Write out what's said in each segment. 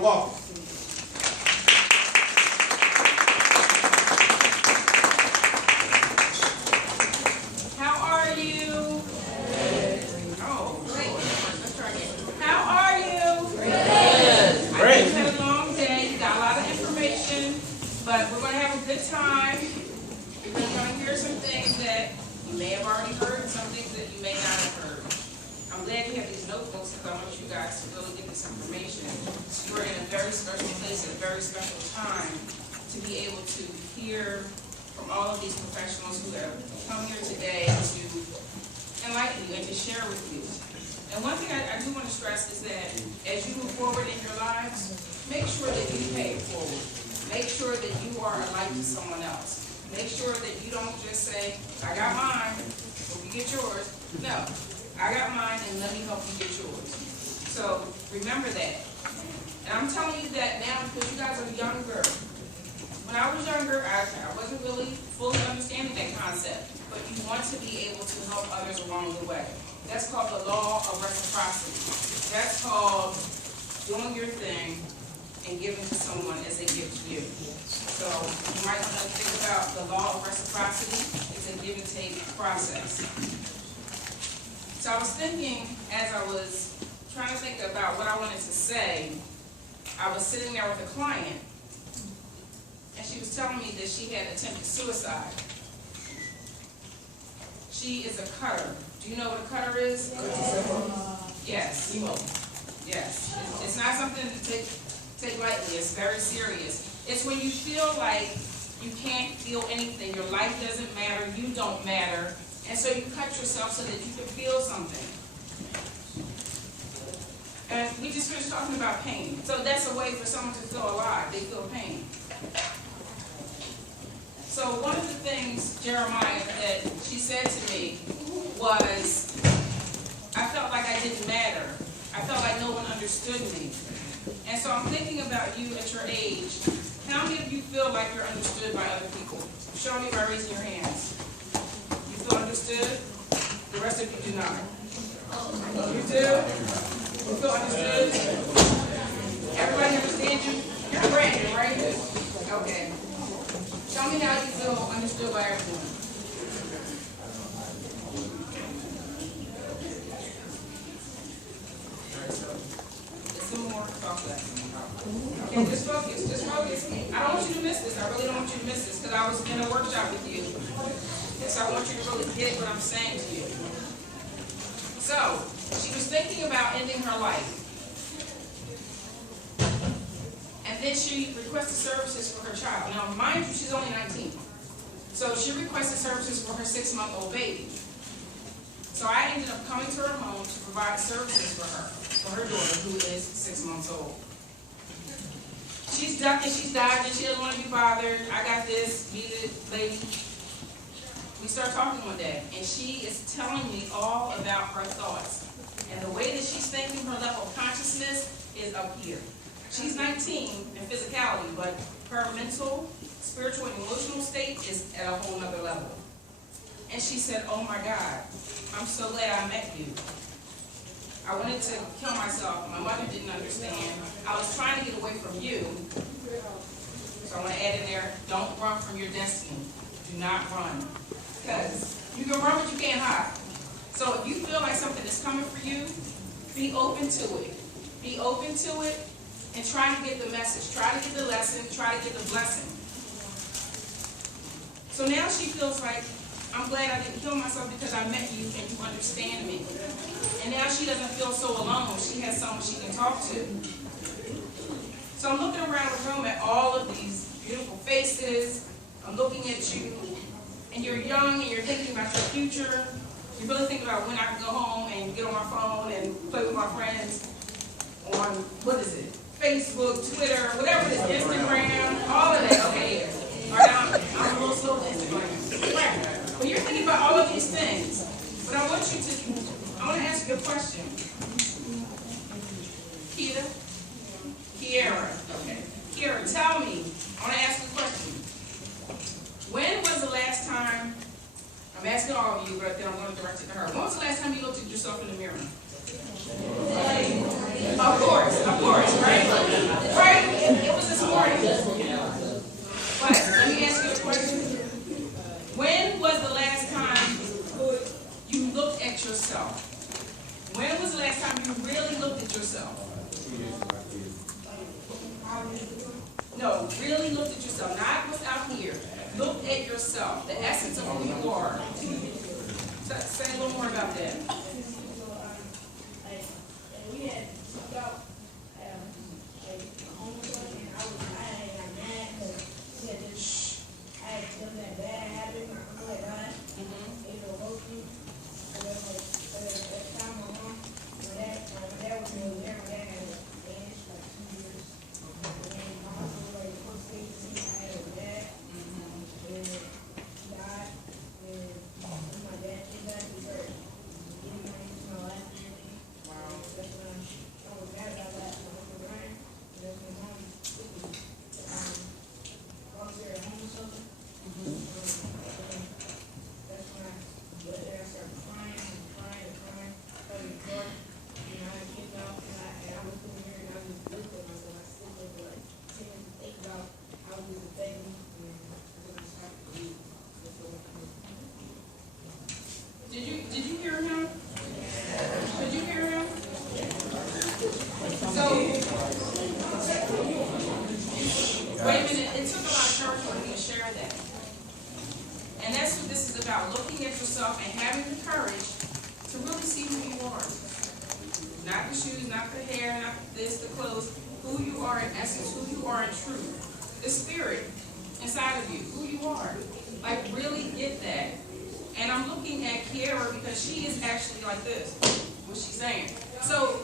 Walker. How are you? Oh, great. Let's try again. How are you? Great. You've had a long day. You got a lot of information, but we're going to have a good time. You're going to hear some things that you may have already heard and some things that you may not have heard. I'm glad you have these notebooks because I want you guys to really get this information. You're in a very special place at a very special time to be able to hear from all of these professionals who have come here today to enlighten you and to share with you. And one thing I do want to stress is that as you move forward in your lives, make sure that you pay it forward. Make sure that you are a light to someone else. Make sure that you don't just say, I got mine, hope you get yours. No, I got mine and let me help you get yours. So remember that. And I'm telling you that now because you guys are younger. When I was younger, I wasn't really fully understanding that concept. But you want to be able to help others along the way. That's called the law of reciprocity. That's called doing your thing and giving to someone as they give to you. So you might want to think about the law of reciprocity. It's a give and take process. So I was thinking, as I was trying to think about what I wanted to say, I was sitting there with a client, and she was telling me that she had attempted suicide. She is a cutter. Do you know what a cutter is? Yes. Yes. It's not something to take lightly. It's very serious. It's when you feel like you can't feel anything. Your life doesn't matter. You don't matter. And so you cut yourself so that you can feel something. And we just finished talking about pain. So that's a way for someone to feel alive. They feel pain. So one of the things, Jeremiah, that she said to me was, I felt like I didn't matter. I felt like no one understood me. And so I'm thinking about you at your age. How many of you feel like you're understood by other people? Show me by raising your hands. You feel understood? The rest of you do not. You do? You feel understood? Everybody understands you? You're Brandon, right? Okay. Tell me how you feel understood by everyone. Some more, talk less. Okay, just focus, just focus. I don't want you to miss this. I really don't want you to miss this because I was in a workshop with you. And so I want you to really get what I'm saying to you. So, she was thinking about ending her life. And then she requested services for her child. Now, mind you, she's only 19. So she requested services for her 6-month-old baby. So I ended up coming to her home to provide services for her daughter, who is 6 months old. She's ducking, she's dodging, she doesn't want to be bothered. I got this, beat it, lady. We start talking one day, and she is telling me all about her thoughts. And the way that she's thinking, her level of consciousness is up here. She's 19 in physicality, but her mental, spiritual, and emotional state is at a whole nother level. And she said, oh my God, I'm so glad I met you. I wanted to kill myself. My mother didn't understand. I was trying to get away from you. So I want to add in there, don't run from your destiny. Do not run. Because you can run, but you can't hide. So if you feel like something is coming for you, be open to it. Be open to it and try to get the message. Try to get the lesson. Try to get the blessing. So now she feels like, I'm glad I didn't kill myself because I met you and you understand me. And now she doesn't feel so alone. She has someone she can talk to. So I'm looking around the room at all of these beautiful faces. I'm looking at you, and you're young and you're thinking about your future. You're really thinking about when I can go home and get on my phone and play with my friends on, what is it? Facebook, Twitter, whatever it is, Instagram, all of that. Okay, yeah. All right, I'm a little slow with Instagram. Right. But you're thinking about all of these things. But I want to ask you a question. Kiera. Okay. Kiera, tell me, I want to ask you a question. When was the last time, I'm asking all of you, but then I'm going to direct it to her. When was the last time you looked at yourself in the mirror? Of course, right? about looking at yourself and having the courage to really see who you are. Not the shoes, not the hair, not this, the clothes. Who you are in essence, who you are in truth. The spirit inside of you, who you are. Like, really get that. And I'm looking at Kiara because she is actually like this, what she's saying. So,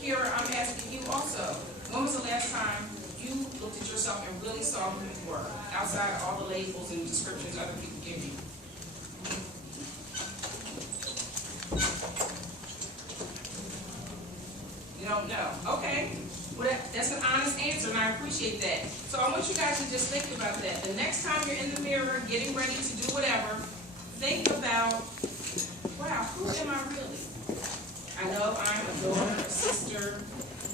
Kiara, I'm asking you also, when was the last time you looked at yourself and really saw who you were, outside of all the labels and descriptions other people give you? You don't know. Okay. Well, that's an honest answer, and I appreciate that. So I want you guys to just think about that. The next time you're in the mirror, getting ready to do whatever, think about, wow, who am I really? I know I'm a daughter, a sister,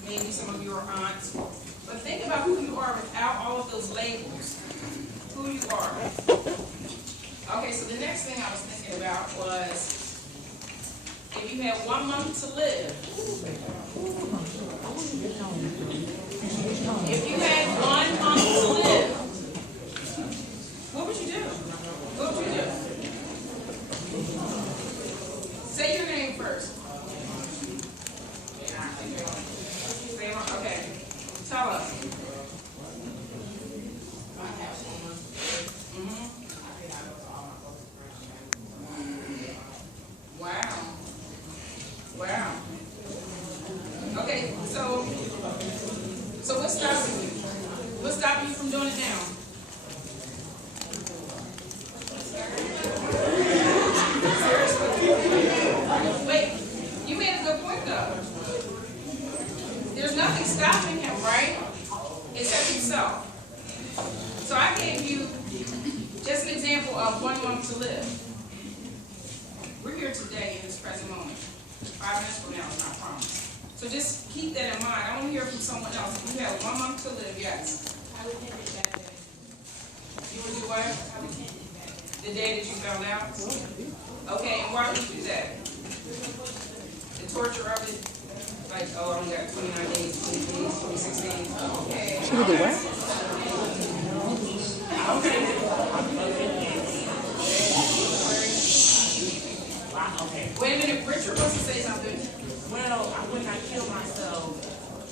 maybe some of you are aunts, but think about who you are without all of those labels. Who you are. Okay, so the next thing I was thinking about was, if you had 1 month to live, if you had 1 month to live, what would you do? What would you do? Say your name first. Say it. Okay. Tell us. Wow. Wow. Okay, so what's stopping you? What's stopping you from doing it now? Wait, you made a good point though. There's nothing stopping him, right? Except himself. So I gave you just an example of 1 month to live. We're here today in this present moment. 5 minutes from now is not promised. So just keep that in mind. I want to hear from someone else. If you have 1 month to live, yes. I would take it back then. You would do what? I would take it back. The day that you found out? Okay, and why would you do that? The torture of it? Like, oh, I only got 29 days, 20 days, 26 days. Okay. She would do what? Okay. Okay. Wait a minute, Richard wants to say something. Well, when I kill myself,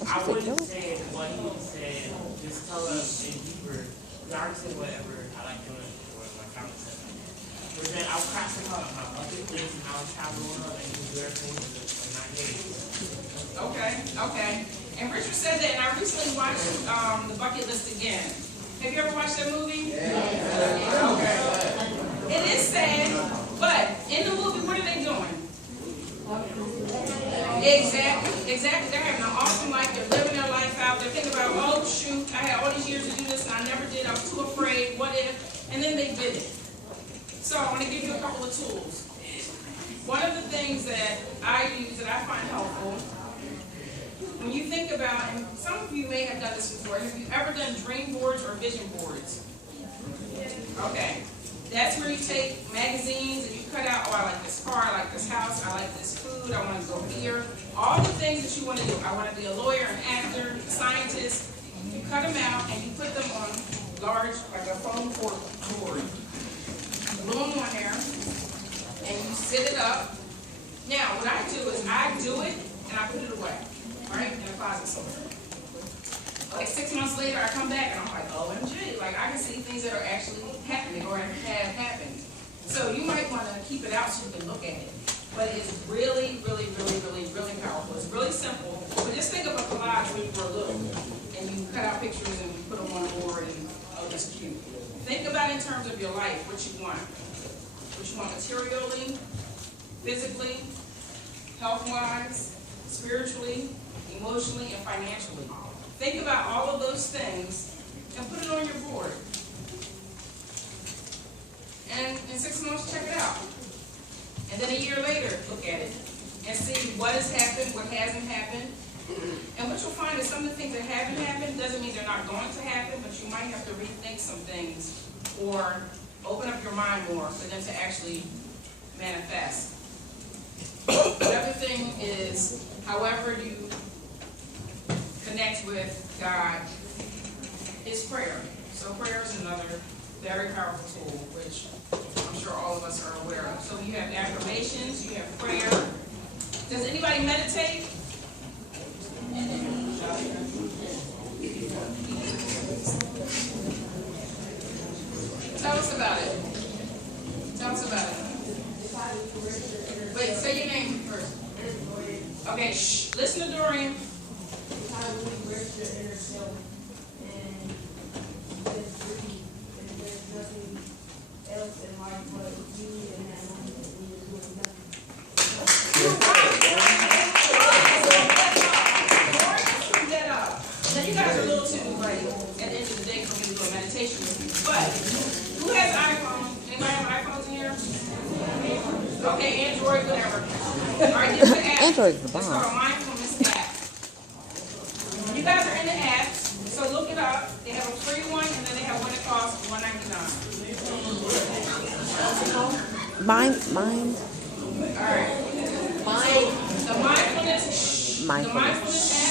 I wouldn't say what he said. Just tell us in Hebrew. I already said whatever I like doing for my family said. But then I would cross it off my bucket list and I would travel around and do everything in 9 days. Okay, okay. And Richard said that, and I recently watched The Bucket List again. Have you ever watched that movie? Yeah. Okay. It is sad, but in the movie, what are they doing? Exactly. They're having an awesome life. They're living their life out. They're thinking about, oh shoot, I had all these years to do this and I never did. I was too afraid. What if? And then they did it. So I want to give you a couple of tools. One of the things that I use that I find helpful, when you think about, and some of you may have done this before, have you ever done dream boards or vision boards? Okay. That's where you take magazines and you cut out, oh, I like this car, I like this house, I like this food, I want to go here. All the things that you want to do. I want to be a lawyer, an actor, a scientist. You cut them out and you put them on large, like a foam board. Glue them on there and you sit it up. Now, what I do is I do it and I put it away, all right, in a closet somewhere. Like 6 months later, I come back and I'm like, OMG, like I can see things that are actually happening or have happened. So you might want to keep it out so you can look at it. But it's really, really, really, really, really powerful. It's really simple. But just think of a collage when you were little and you cut out pictures and you put them on a board and, oh, that's cute. Think about in terms of your life, what you want. What you want materially, physically, health-wise, spiritually, emotionally, and financially. Think about all of those things and put it on your board. And in 6 months, check it out. And then a year later, look at it and see what has happened, what hasn't happened. And what you'll find is some of the things that haven't happened doesn't mean they're not going to happen, but you might have to rethink some things or open up your mind more for them to actually manifest. Another thing is, however you connect with God, is prayer. So prayer is another very powerful tool, which I'm sure all of us are aware of. So you have affirmations, you have prayer. Does anybody meditate? Tell us about it. Tell us about it. Wait, say your name first. Okay, shh. Listen to Dorian. Now you guys are a little too like at the end of the day for me to do a meditation with you. But who has iPhone? Anybody have iPhones in here? Okay, Android, whatever. All right, here's the app. Android's the It's bomb. called Mindfulness app. You guys are in the app, so look it up. They have a free one, and then they have one that costs $1.99. Mind. All right. So the mindfulness app.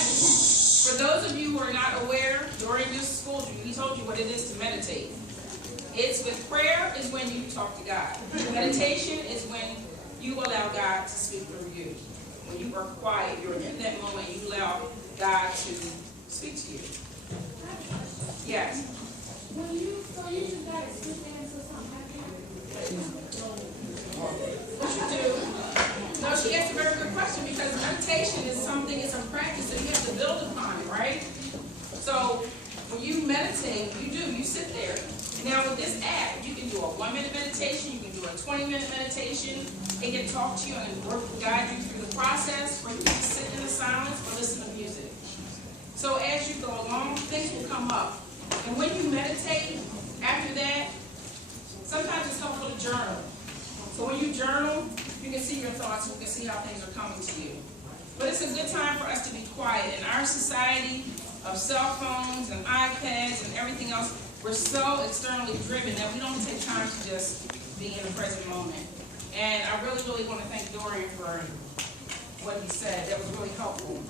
For those of you who are not aware, Dorian just schooled you. He told you what it is to meditate. It's with prayer is when you talk to God. Meditation is when you allow God to speak through you. When you are quiet, you're in that moment, you allow God to speak to you. Yes. So you just gotta sit there until something happens? What you do? No, she asked a very good question because meditation is something, it's a practice that you have to build upon it, right? So when you meditate, you sit there. Now with this app, you can do a 1-minute meditation, you can do a 20-minute meditation. It can talk to you and guide you through the process, or you can sit in the silence or listen to music. So as you go along, things will come up. And when you meditate, after that, sometimes it's helpful to journal. So when you journal, you can see your thoughts, you can see how things are coming to you. But it's a good time for us to be quiet. In our society of cell phones and iPads and everything else, we're so externally driven that we don't take time to just be in the present moment. And I really, really want to thank Dorian for what he said. That was really helpful.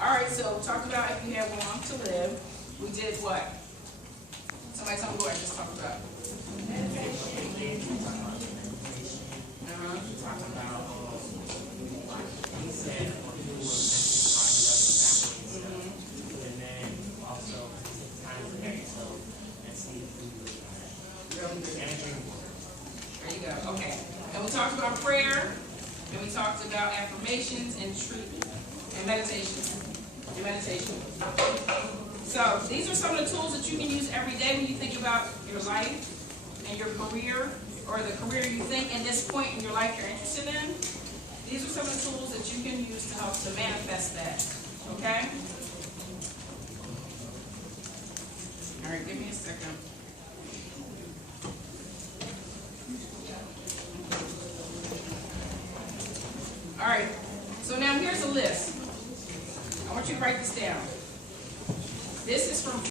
All right, so talk about if you have 1 month to live. We did what? Somebody tell me what I just talked about. Talking about, he said, and then also time to get yourself and see if you Really good. and drink water. There you go. Okay. And we talked about prayer, and we talked about affirmations and truth and meditation. So these are some of the tools that you can use every day when you think about your life and your career, or the career you think in this point in your life you're interested in. These are some of the tools that you can use to help to manifest that. Okay? All right, give me a second. All right, so now here's a list. I want you to write this down. This is from